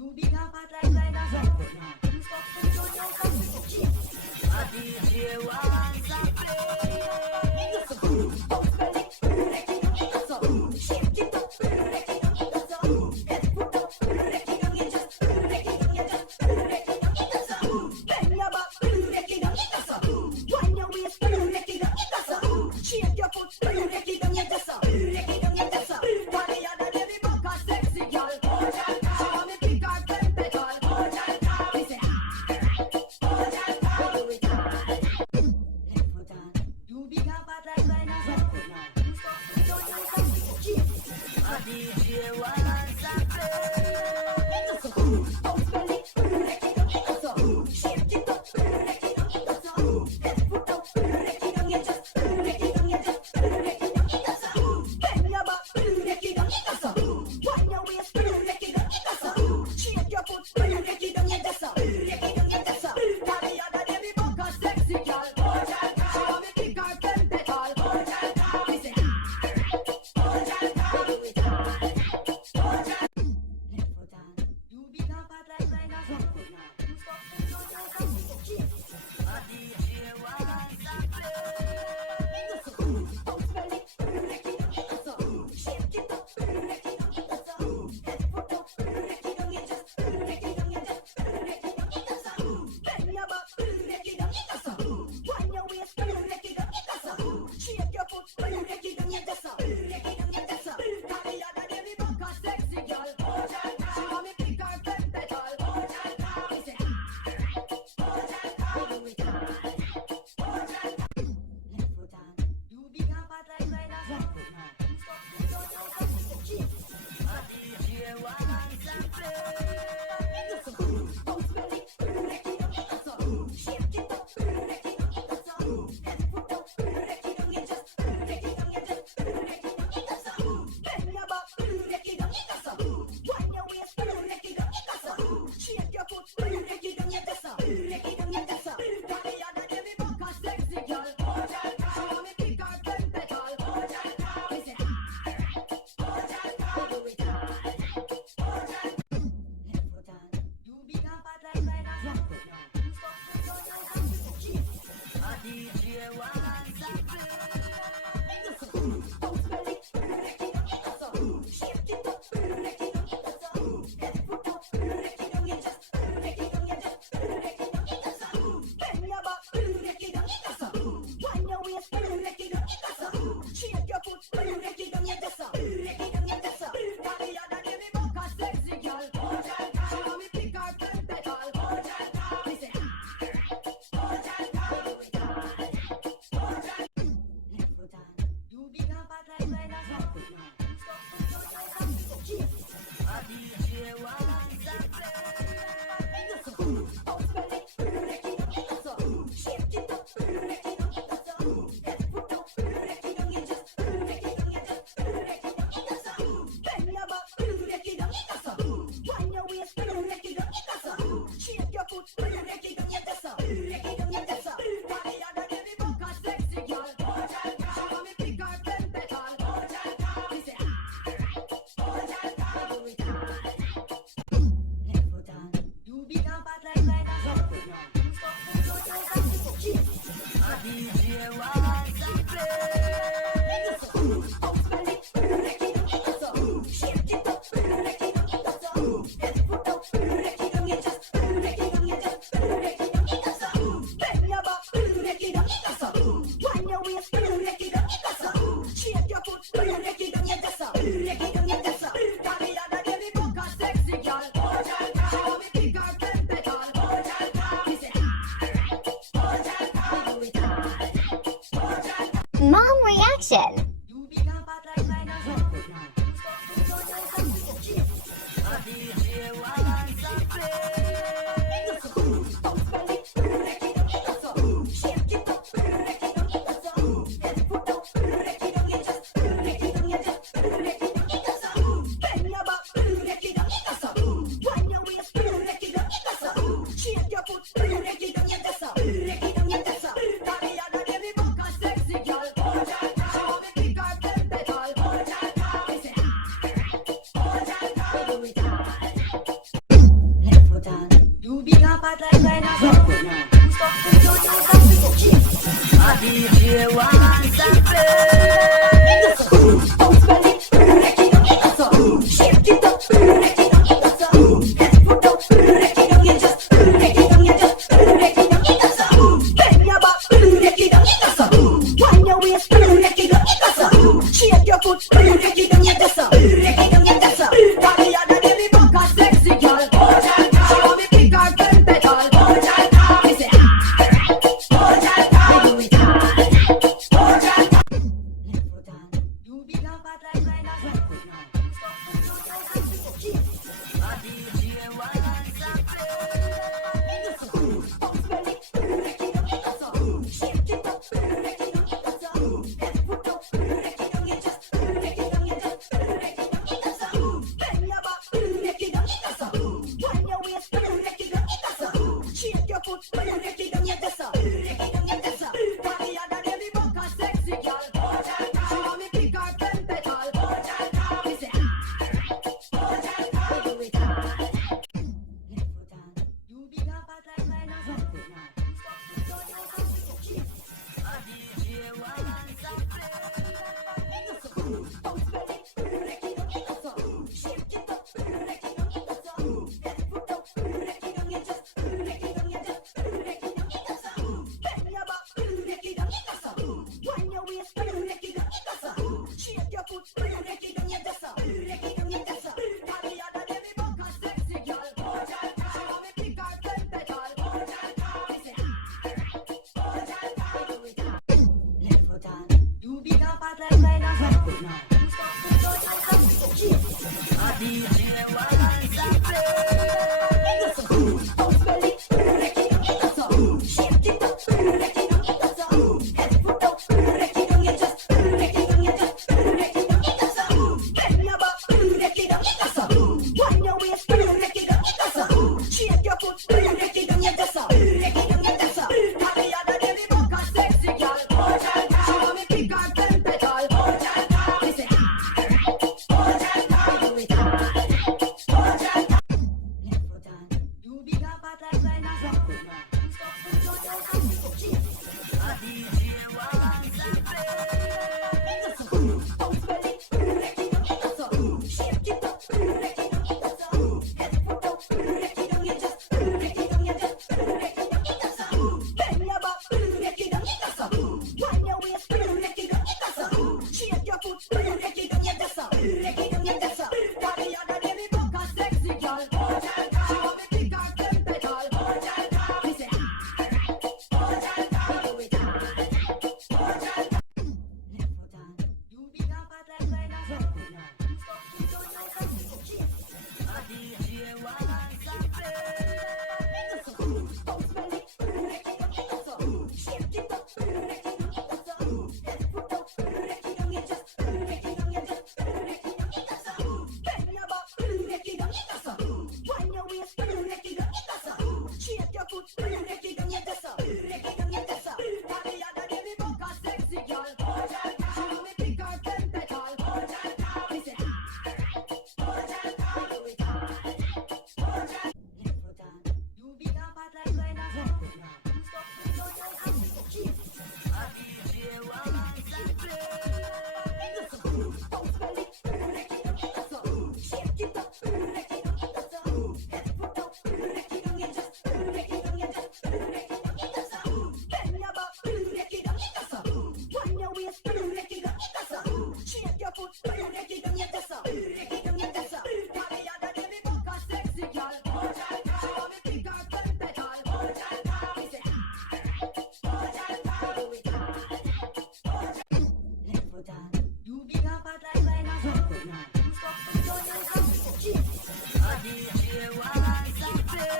You become fat like dinosaur. You stop to do your something. A DJ wants a play. Bounce belly, break it down, shake it up, break it down, head put up, break it down, you just break it down, you just break it down, bend your back, break it down, wind your waist, break it down, shake your foot, break it down, you just break it down, you just. Body other than the back a sexy girl. She want me pick her temperature. We say alright, do it alright. Left foot on, you become fat like dinosaur. You stop to do your something. A DJ wants a play. Bounce belly, break it down, shake it up, break it down, head put up, break it down, you just break it down, you just break it down, bend your back, break it down, wind your waist, break it down, shake your foot, break it down, you just break it down, you just. Body other than the back a sexy girl. She want me pick her temperature. We say alright, do it alright. Left foot on, you become fat like dinosaur. You stop to do your something. A DJ wants a play. Bounce belly, break it down, shake it up, break it down, head put up, break it down, you just break it down, you just break it down, bend your back, break it down, wind your waist, break it down, shake your foot, break it down, you just break it down, you just. Body other than the back a sexy girl. She want me pick her temperature. We say alright, do it alright. Left foot on, you become fat like dinosaur. You stop to do your something. A DJ wants a play. Bounce belly, break it down, shake it up, break it down, head put up, break it down, you just break it down, you just break it down, bend your back, break it down, wind your waist, break it down, shake your foot, break it down, you just break it down, you just. Body other than the back a sexy girl. She want me pick her temperature. We say alright, do it alright. Left foot on, you become fat like dinosaur. You stop to do your something. A DJ wants a play. Bounce belly, break it down, shake it up, break it down, head put up, break it down, you just break it down, you just break it down, bend your back, break it down, wind your waist, break it down, shake your foot, break it down, you just break it down, you just. Body other than the back a sexy girl. She want me pick her temperature. We say alright, do it alright. Left foot on, you become fat like dinosaur. You stop to do your something. A DJ wants a play. Bounce belly, break it down, shake it up, break it down, head put up, break it down, you just break it down, you just break it down, bend your back, break it down, wind your waist, break it down, shake your foot, break it down, you just break it down, you just. Body other than the back a sexy girl. She want me pick her temperature. We say alright, do it alright. Left foot on, you become fat like dinosaur. You stop to do your something. A DJ wants a play. Bounce belly, break it down, shake it up, break it down, head put up, break it down, you just break it down, you just break it down, bend your back, break it down, wind your waist, break it down, shake your foot, break it down, you just break it down, you just. Body other than the back a sexy girl. She want me pick her temperature. We say alright, do it alright. Mom reaction. You become fat like dinosaur. You stop to do your something. A DJ wants a play. Bounce belly, break it down, shake it up, break it down, head put up, break it down, you just break it down, you just break it down, bend your back, break it down, wind your waist, break it down, shake your foot, break it down, you just break it down, you just. Body other than the back a sexy girl. She want me pick her temperature. We say alright, do it alright. DJ wants to play. Bounce belly, break it down, that's all. Shake it up, break it down, that's all. Head foot up, break it down, you just break it down, you just break it down, that's all. Bend your back, break it down, that's all. Wind your waist, break it down, that's all. Shake your foot, break it down, you just break it down, you just. Daddy, other day me back a sexy girl. She want me pick her pen pedal. Me say alright, me do it all. Left foot on, you big and fat like China's right foot now. Stop put your toes and sit up here. A DJ wants to play. Bounce belly, break it down, that's all. Shake it up, break it down, that's all. Head foot up, break it down, you just break it down, you just break it down, that's all. Bend your back, break it down, that's all. Wind your waist, break it down, that's all. Shake your foot, break it down, you just break it down, you just. Daddy, other day me back a sexy girl. She want me pick her pen pedal. Me say alright, me do it all. Left foot on, you big and fat like China's right foot now. Stop put your toes and sit up here. A DJ wants to play. Bounce belly, break it down, that's all. Shake it up, break it down, that's all. Head foot up, break it down, you just break it down, you just break it down, that's all. Bend your back, break it down, that's all. Wind your waist, break it down, that's all. Shake your foot, break it down, you just break it down, you just. Daddy, other day me back a sexy girl. She want me pick her pen pedal. Me say alright, me do it all. Left foot on, you big and fat like China's right foot now. Stop put your toes and sit up here. A DJ wants to play. Bounce belly, break it down, that's all. Shake it up, break it down, that's all. Head foot up, break it down, you just break it down, you just break it down, that's all. Bend your back, break it down, that's all. Wind your waist, break it down, that's all. Shake your foot, break it down, you just break it down, you just. Daddy, other day me back a sexy girl. She want me pick her pen pedal. Me say alright, me do it all. Left foot on, you big and fat like China's right foot now. Stop put your toes and sit up here. A DJ wants to play. Bounce belly, break it down, that's all. Shake it up, break it down, that's all. Head foot up, break it down, you just break it down, you just break it down, that's all. Bend your back, break it down, that's all. Wind your waist, break it down, that's all. Shake your foot, break it down, you just break it down, you just. Daddy, other day me back a sexy girl. She want me pick her pen pedal. Me say alright, me do it all. Left foot on, you big and fat like China's right foot now. Stop put your toes and sit up here. A DJ wants to play. Bounce belly, break it down, that's all. Shake it up, break it down, that's all. Head foot up, break it down, you just break it down, you just break it down, that's all. Bend your back, break it down, that's all. Wind your waist, break it down, that's all. Shake your foot, break it down, you just break it down, you just. Daddy, other day me back a sexy girl. She want me pick her pen pedal. Me say alright, me do it all. Left foot on, you big and fat like China's right foot now. Stop put your toes and sit up here. A DJ wants to play. Bounce belly, break it down, that's all. Shake it up, break it down, that's all. Head foot up, break it down, you just break it down, you just break it down, that's all. Bend your back, break it down, that's all. Wind your waist, break it down, that's all. Shake your foot, break it down, you just break it down, you just. Daddy, other day me back a sexy girl. She want me pick her pen pedal. Me say alright, me do it all. Left foot on, you big and fat like China's right foot now. Stop put your toes and sit up here. A DJ wants to play.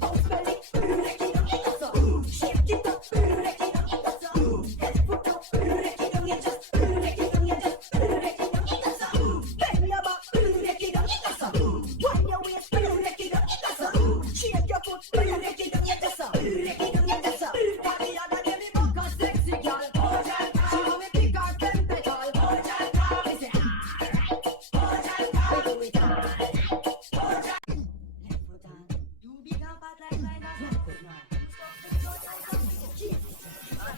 Bounce belly, break it down, that's all. Shake it up, break it down, that's all. Head foot up, break it down, you just break it down, you just break it down, that's all. Bend your back, break it down, that's all. Wind your waist, break it down, that's all. Shake your foot, break it down, you just break it down, you just. Daddy, other day me back a sexy girl. She want me pick her pen pedal. Me say alright, me do it all. Left foot on, you big and fat like China's right foot now. Stop put your toes and sit up here. A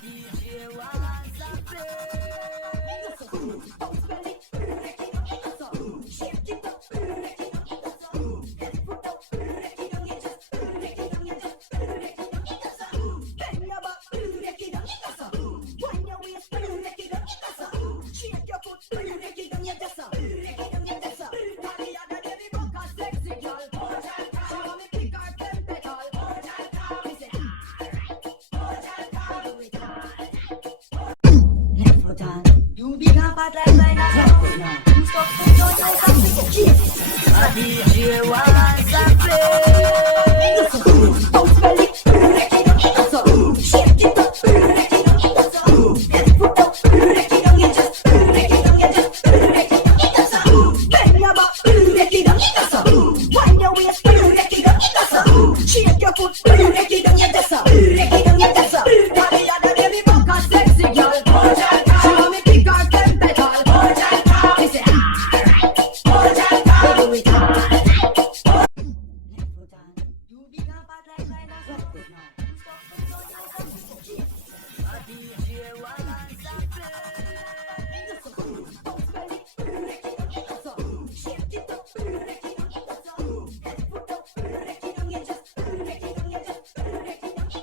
DJ wants to play. Bounce belly, break it down, so shake it up, break it down, so head foot up, break it down, you just break it down, you just break it down, so bend your back, break it down, so wind your waist, break it down, so shake your foot, break it down, you just break it down, you just. Daddy, other day me back a sexy girl, she want me pick her temperature, she say alright, we do it all. You become bad like China, so good now. You stop putting on your sexy. A DJ wants to play. Bounce belly, break it down, so shake it up, break it down, so head foot up, break it down, you just break it down, you just break it down, so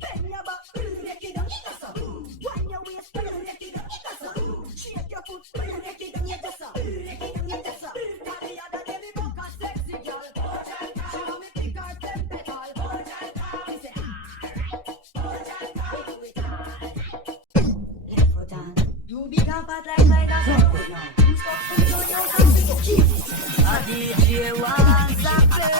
bend your back, break it down, so wind your waist, break it down, so shake your foot, break it down, you just break it down, you just. Daddy, other day me back a sexy girl, she want me pick her temperature, she say alright, we do it all. Left foot on, you become bad like China, so good now. You stop putting on your sexy. A DJ wants to play.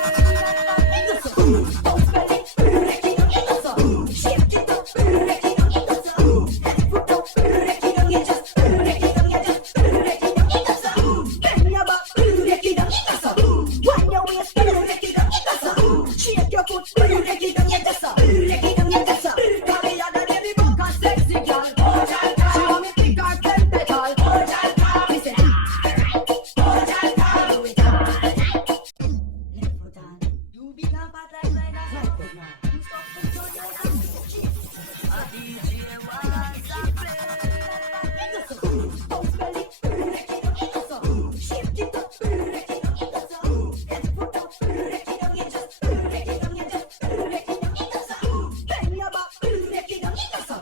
Bounce belly, break it down, so shake it up, break it down, so head foot up, break it down, you just break it down, you just break it down, so bend your back, break it down, so wind your waist, break it down, so shake your foot, break it down, you just break it down, you just. Daddy, other day me back a sexy girl, she want me pick her temperature, she say alright, we do it all. Left foot on, you become bad like China, so good now. You stop putting on your sexy. A DJ wants to play. Bounce belly, break it down, so shake it up, break it down, so head foot up, break it down, you just break it down, you just break it down, so bend your back, break it down, so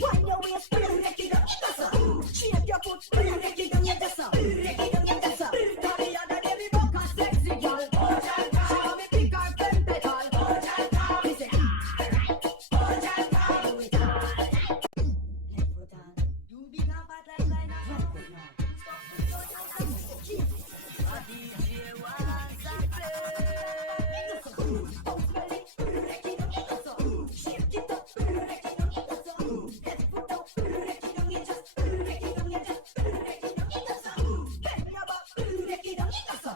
wind your waist, break it down, so shake your foot, break it down, you just break it down, you just. Daddy, other day me back a sexy girl, she want me pick her temperature, she say alright, we do it all. Left foot on, you become bad like China, so good now. You stop putting on your sexy. A DJ wants to play. Bounce belly, break it down, so shake it up, break it down, so head foot up, break it down, you just break it down, you just break it down, so bend your back, break it down, so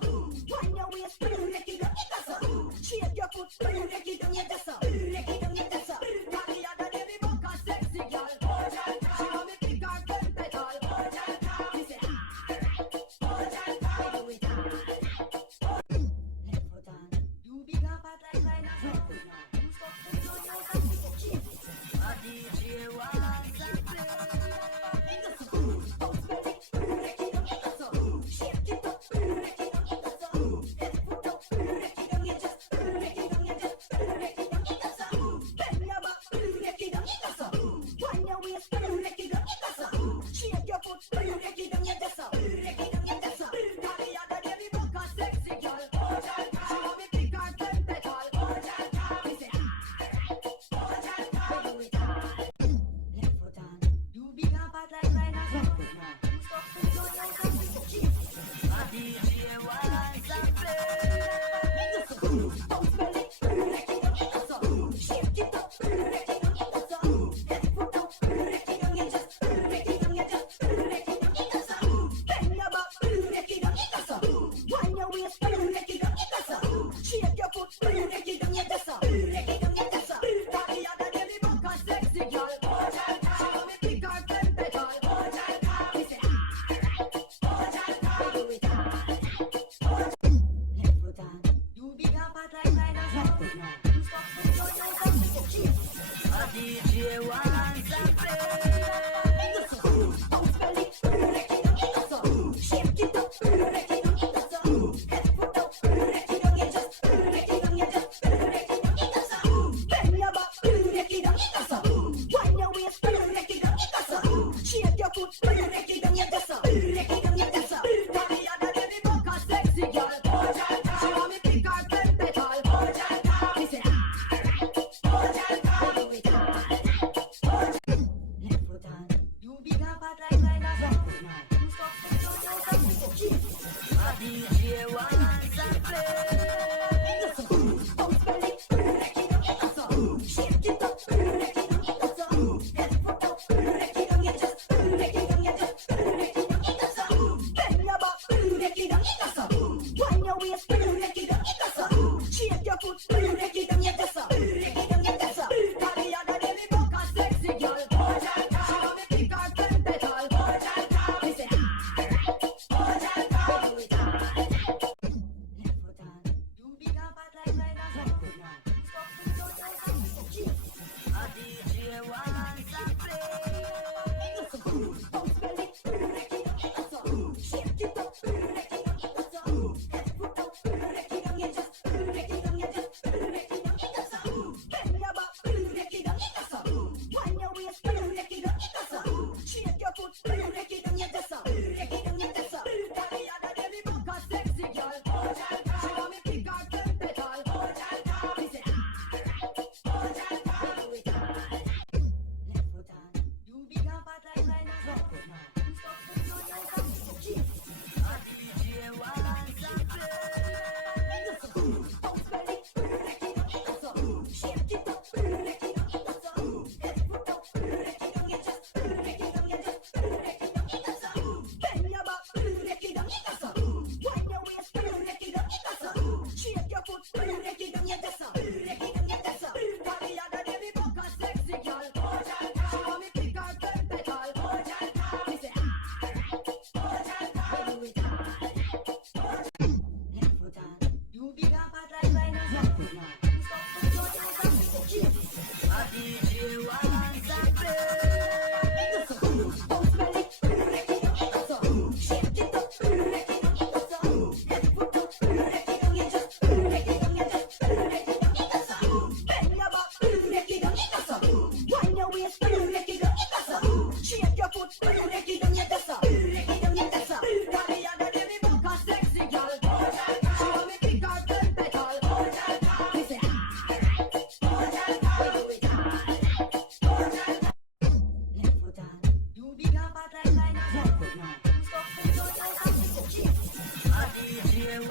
wind your waist, break it down, so shake your foot, break it down, you just break it down, you just. Daddy, other day me back a sexy girl, she want me pick her temperature, she say alright, we do it all. Left foot on, you become bad like China, so good now. You stop putting on your sexy. A DJ wants to play. Bounce belly, break it down, so shake it up, break it down, so head foot up, break it down, you just break it down, you just break it down, so bend your back, break it down, so wind your waist, break it down, so shake your foot, break it down, you just break it down, you just. Daddy, other day me back a sexy girl, she want me pick her temperature, she say alright, we do it all. Left foot on, you become bad like China, so good now. You stop putting on your sexy. A DJ wants to play. Bounce belly, break it down, so shake it up, break it down, so head foot up, break it down, you just break it down, you just break it down, so bend your back, break it down, so wind your waist, break it down, so shake your foot, break it down, you just break it down, you just. Daddy, other day me back a sexy girl, she want me pick her temperature, she say alright, we do it all. Left foot on, you become bad like China, so good now. You stop putting on your sexy. A DJ wants to play. Bounce belly, break it down, so shake it up, break it down, so head foot up, break it down, you just break it down, you just break it down, so bend your back, break it down, so wind your waist, break it down, so shake your foot, break it down, you just break it down, you just. Daddy, other day me back a sexy girl, she want me pick her temperature, she say alright, we do it all. Left foot on, you become bad like China, so good now. You stop putting on your sexy. A DJ wants to DJ